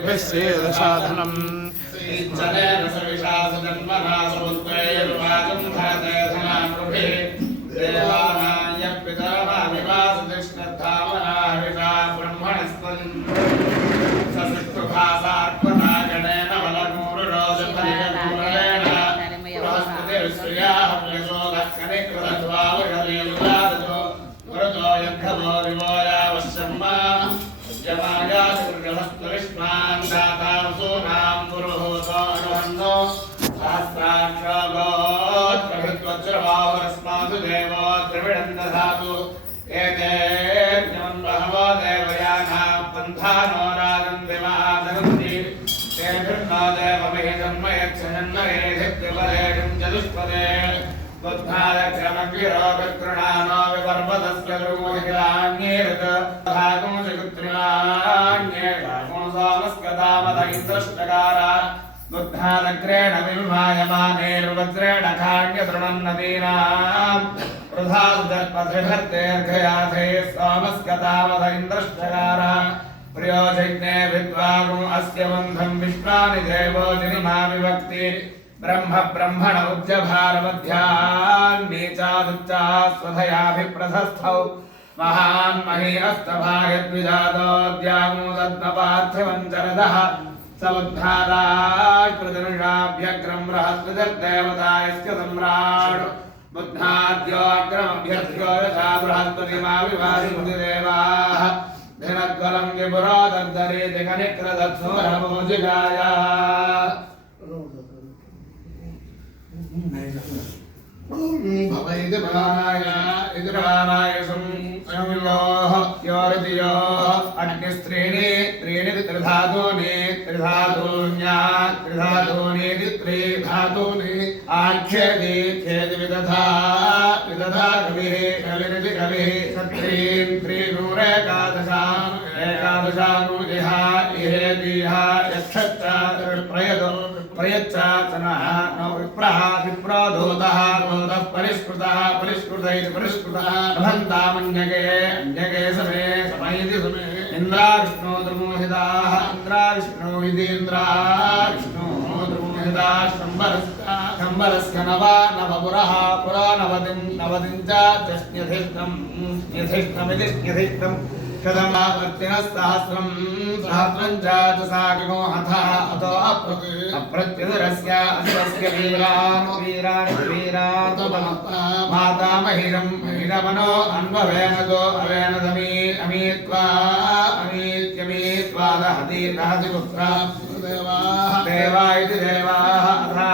साधनम् चलेन सविशासजन्मना समुद्रैर्वाचं धातयधनामृभे देवानाय पितरमाविवासतिष्ठद्धामनाविषा ब्रह्मणस्त्वं ससृष्टुभासार्पणागणेन वलनूरुरोजपरिगणूरेण बृहस्पतिर्श्रियाः यशोदः कनिकृतद्वावगलीलादजो वरजो यद्धवो विवोयावश्यम्मा यमाया सूर्यहस्तविष्मान् दातांसूनां पुरुहूतो अनुहन्नो सहस्राक्षगोत्रभिद्वज्रवावरस्मासु देवो द्रविडं दधातु एतेऽन्यं बहवो देवयानां पन्थानो राजन्ति महाधनन्ति तेभिर्नो देवमहिजन्मयच्छन्मयेधित्यपरेषं चतुष्पदे बुद्धालक्रमविरोगतृणानो विपर्वतस्य द्रुमहिलान्येरत भागुंसकृत्रिमान्येषागुंसोमस्कदामत इन्द्रष्टकारा बुद्धालक्रेण विमायमानेर्वज्रेण खाण्यतृणन्नदीनां वृथादर्पत्रिभर्तेऽर्घयाथे सोमस्कदामत इन्द्रष्टकारा प्रियोजज्ञे विद्वागुं अस्य बन्धं विश्वानि देवो जनिमा विभक्ति ब्रह्म ब्रह्मण उज्जभारमध्यान्नीचादुच्चा स्वधयाभिप्रशस्थौ महान् मही अस्तभायद्विजातोऽद्यामोदत्नपार्थिवञ्चरदः समुद्धाराष्टप्रदनुषाभ्यग्रं बृहस्पतिर्देवतायस्य सम्राट् बुद्धाद्योऽग्रमभ्यर्थ्यो यथा बृहस्पतिमाविवादिमुदिदेवाः धिनद्वलं विपुरोदर्दरीति कनिक्रदत्सोरमोजिगाय भवैद्यमानाय इन्द्राणाय संयोः योरतियोः अग्निस्त्रीणि त्रीणि त्रिधातूनि त्रिधातून्या त्रिधातूनि त्रिधातूनि आख्येति खेति विदधा विदधा कविः कविरिति कविः सत्रीन् त्रिनूरेकादशाम् एकादशानुजिहा इहेतिह यक्षच्च प्रयतो प्रयच्चाचनः नो विप्रः विप्रोधूतः दूतः परिष्कृतः परिष्कृत इति परिष्कृतः नभन्तामन्यगे अन्यगे समे समैति समे इन्द्राविष्णो द्रुमोहिताः इन्द्राविष्णो इति इन्द्राविष्णो द्रुमोहिताः शम्बरस्य नवपुरः पुरा नवतिं च यथिष्ठमिति यथिष्ठम् कदमावर्तिनः सहस्रं चाचसागिनो हथः अतो अप्रत्युदरस्य अस्यस्य वीरान् मातामहिरं महिरमनो अन्ववेनतो अवेनदमी अमीत्वा अमीत्यमीत्वा दहति पुत्रा देवा इति देवाः अथा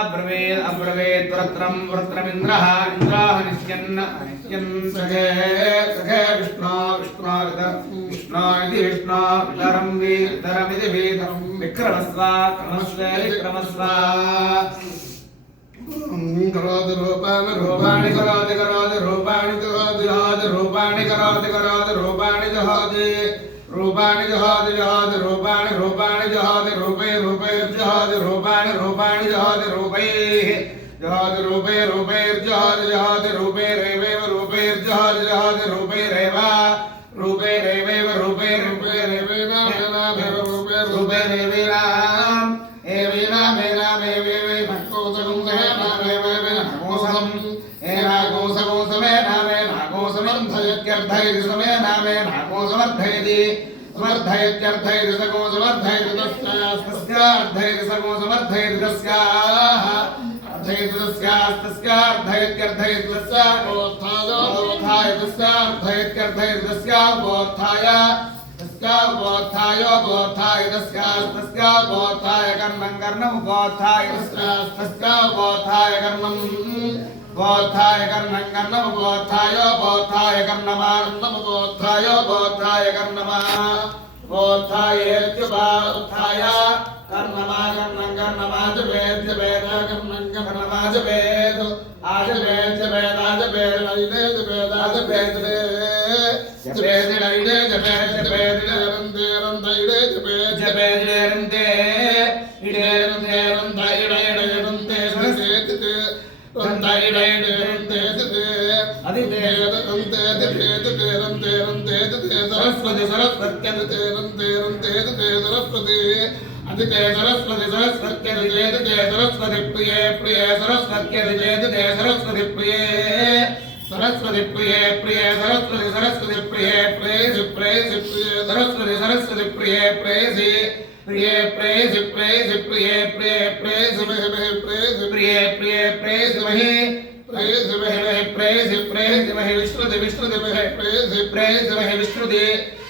अब्रवीत् वृत्रमिन्द्रः इन्द्राः निश्यन् सखे विष्णो इति विष्णो वितरमिति वीतरं विक्रमस्व क्रमस्व करोति रूपाणि करोति रूपाणि जहोति रूपाणि करोति रूपाणि जहोति रूपाणि जहोति रूपाणि जहोति रूपे जहोति रूपाणि जहोति रूपैः जहोति रूपैर्जहोति रूपे रेवैव रूपैर्जहोति रूपैरेव रूपैरेवैव रूपैरेवीनाम् एवीनामेनामेवेवै नागोसमर्थयत्यर्थयति समेनामेनागोसमर्थयति समर्थयत्यर्थयति सगोसमर्थयति तस्यार्थयति सगोसमर्थयति तस्याः अर्थयति तस्यार्थयत्यर्थयति तस्यार्थाय तस्यार्थयत्यर्थयति तस्यार्थाय तस्यार्थाय कर्णं बोधाय तस्यार्थाय कर्णं बोधाय कर्णं बोधाय कर्णमानन्दं बोधाय कर्णमा बोधायेत्युपार्थाय कर्णमाजवेद्यवेद कर्णमाजवेद सरस्वती सरस्वती अधिते सरस्वती सरस्वत्यधिते सरस्वती प्रिये प्रिये सरस्वत्यधिते सरस्वती प्रिये सरस्वती प्रिये प्रिये सरस्वती सरस्वती प्रिये प्रेयसि प्रेयसि प्रिये सरस्वती सरस्वती प्रिये प्रेयसि प्रिये प्रेयसि प्रेयसि प्रिये प्रिये प्रेयसि महि महि प्रेयसि प्रिये प्रिये प्रेयसि महि प्रेयसि महि महि प्रेयसि प्रेयसि महि विश्रुति विश्रुति महि प्रेयसि प्रेयसि महि विश्रुति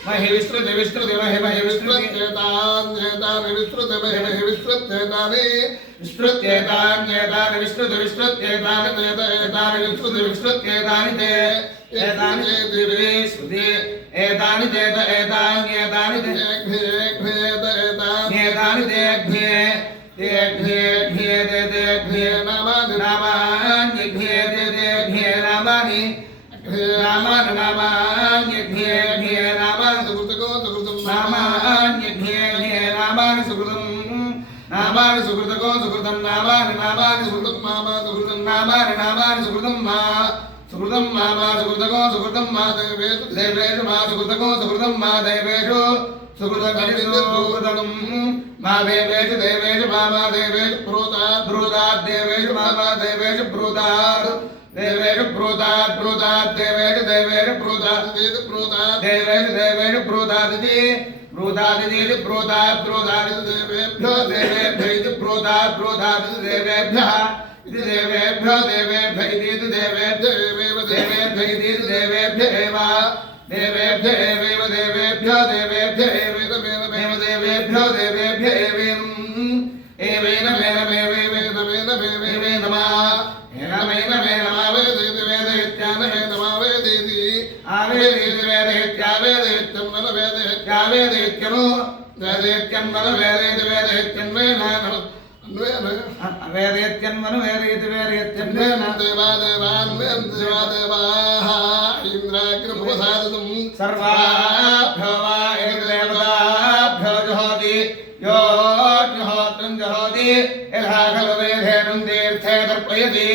महि विश्रुति विश्रुति महि महि विश्रुत्येतान्येतानि विश्रुति महि महि विश्रुत्येतानि विश्रुत्येतान्येतानि विश्रुति विश्रुत्येतानि एतानि विश्रुति विश्रुत्येतानि ते एतानि दिवे श्रुति एतानि चेत एतान्येतानि ते एतानि ते घ्ये नामानि नामान्यघ्ये घ्ये नामानि नामान्यघ्ये घ्ये नामानि सुकृतको सुकृतं नामान्यघ्ये घ्ये नामानि सुकृतं नामानि सुकृतको सुकृतं नामानि नामानि सुकृतं मामा सुकृतं नामानि नामानि सुकृतं मा सुकृतं मामा सुकृतको सुकृतं मा देवेषु देवेषु मा सुकृतको सुकृतं मा देवेषु सुकृतं मा देवेषु देवेषु मामा देवेषु ब्रूतात् ब्रूतात् देवेषु मामा देवेषु ब्रूतात् देवेषु ब्रूतात् ब्रूतात् देवेषु देवेषु ब्रूतात् ब्रूतात् देवेषु देवेषु ब्रूतादिति ब्रूतादिति ब्रूतात् ब्रूतादिति देवेभ्यो देवेभ्य इति ब्रूतात् ब्रूतादिति देवेभ्यः इति देवेभ्यो देवेभ्य इति देवेभ्य एवेव देवेभ्य इति देवेभ्य एव देवेभ्य एवेव देवेभ्यो देवेभ्य एवेदमेव देवेभ्यो देवेभ्य एवेन एवेन मेन मेवेन मेन मेवे नमः एनमेन मेन वेदेति वेदेत्यान नमः वेदेति आवेदेति वेदेत्यावेदेत्यं नम वेदेत्यावेदेत्यनो वेदेत्यन्मन वेदेति वेदेत्यन्वेन वेदेत्यन्मनु वेदेति वेदेत्यन्वेन देवादेवान्वेन देवादेवाः इंद्राग्निमुपसादनं सर्वाभ्यो वा एकदेवताभ्यो जुहोति यो जुहोत्रं जुहोति यथा खलु वेदेनं तीर्थे तर्पयति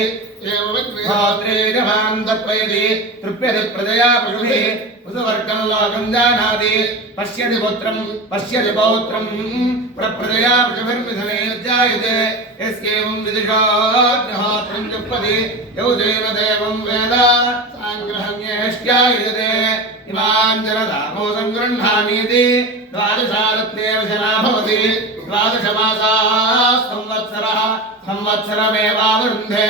एवं तर्पयति तृप्यति प्रजया पशुभिः पशुवर्गं लोकं जानाति पश्यति पुत्रं पश्यति पौत्रं प्रजया पशुभिर्मिथुने जायते यस्येवं विदिशोऽग्निहोत्रं जुह्वति यौजेन देवं वेद साङ्ग्रहण्येष्ट्यायते इमान् जनतामो सङ्गृह्णामीति द्वादशारत्नेर्जना भवति द्वादशमासाः संवत्सरः संवत्सरमेवावरुन्धे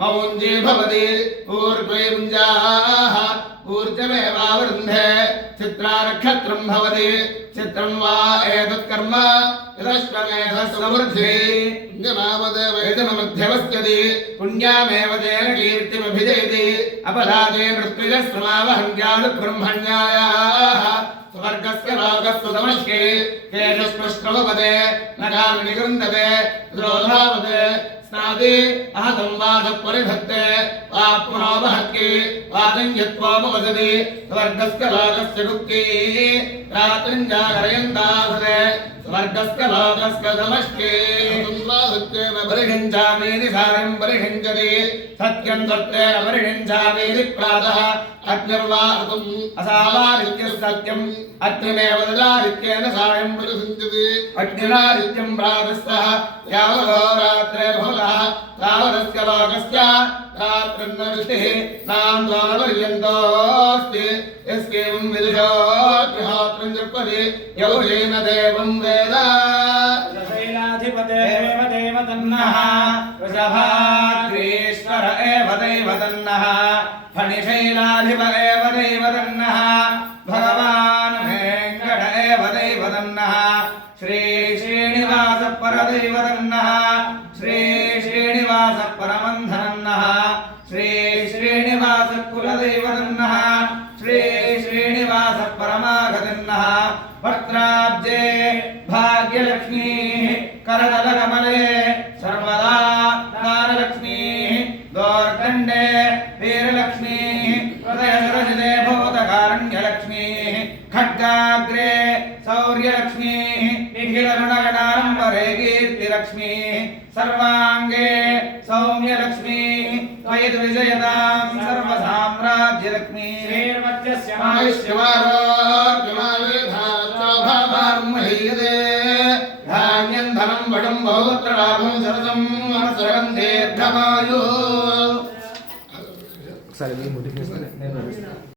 मौञ्जी भवति ऊर्ध्वे मुञ्जाः ऊर्जमेवावरुन्धे चित्रानक्षत्रं भवति चित्रं वा एतत्कर्म यदश्वमेधस्समृद्धि पुण्यनामदेवेदनमध्यवस्यति पुण्यामेव तेन कीर्तिमभिजयति अपराधे मृत्युजस्वमावहन्यात् ब्रह्मण्यायाः स्वर्गस्य लोकस्य तमस्के केशस्पृष्टवपदे नगान् निगृन्दते द्रोधावते स्नाति आहतं वादः परिधत्ते वाप्नोपहत्ति वादं यत्त्वोपवसति स्वर्गस्य लोकस्य दुःखी रात्रिं जागरयन्तासते स्वर्गस्य लोकस्य तमस्के सत्येन परिहिञ्चामीति सायं परिहिञ्चति सत्यं सत्येन परिहिञ्चामीति प्रातः अग्निर्वातुम् असावादित्यः सत्यम् अग्निमेव ददादित्येन सायं परिहिञ्चति अग्निरादित्यं प्रातस्तः यावदो रात्रे भवतः तावदस्य लोकस्य रात्रिर्नवृष्टिः नान्दोलपर्यन्तोऽस्ति यस्येवं विदुषोऽग्निहोत्रं जुह्वति यौजेन देवं वेद शैलाधिपते देव तन्नः वृषभाग्रीश्वर एव दैव तन्नः फणिशैलाधिप एव दैव तन्नः भगवान् वेङ्कट एव दैव तन्नः श्री श्रीनिवास परदैव तन्नः श्री श्रीनिवास परमन्धनन्नः श्री श्रीनिवास कुलदैव तन्नः श्री श्रीनिवास परमागतिन्नः वक्त्राब्जे भाग्यलक्ष्मीः करदलकमले सर्वदा दानलक्ष्मीः दोर्दण्डे वीरलक्ष्मीः हृदयसरसिते भूतकारण्यलक्ष्मीः खड्गाग्रे शौर्यलक्ष्मीः निखिलगुणगणारम्बरे कीर्तिलक्ष्मीः सर्वाङ्गे सौम्यलक्ष्मीः त्वयि विजयतां सर्वसाम्राज्यलक्ष्मीः श्रीर्मध्यस्य आयुष्यमारोग्यमावेधात्महीयते ధాన్యం ధనం వడం బహుత్ర లాభం సరసం మనసరం దీర్ఘమాయు. ఒకసారి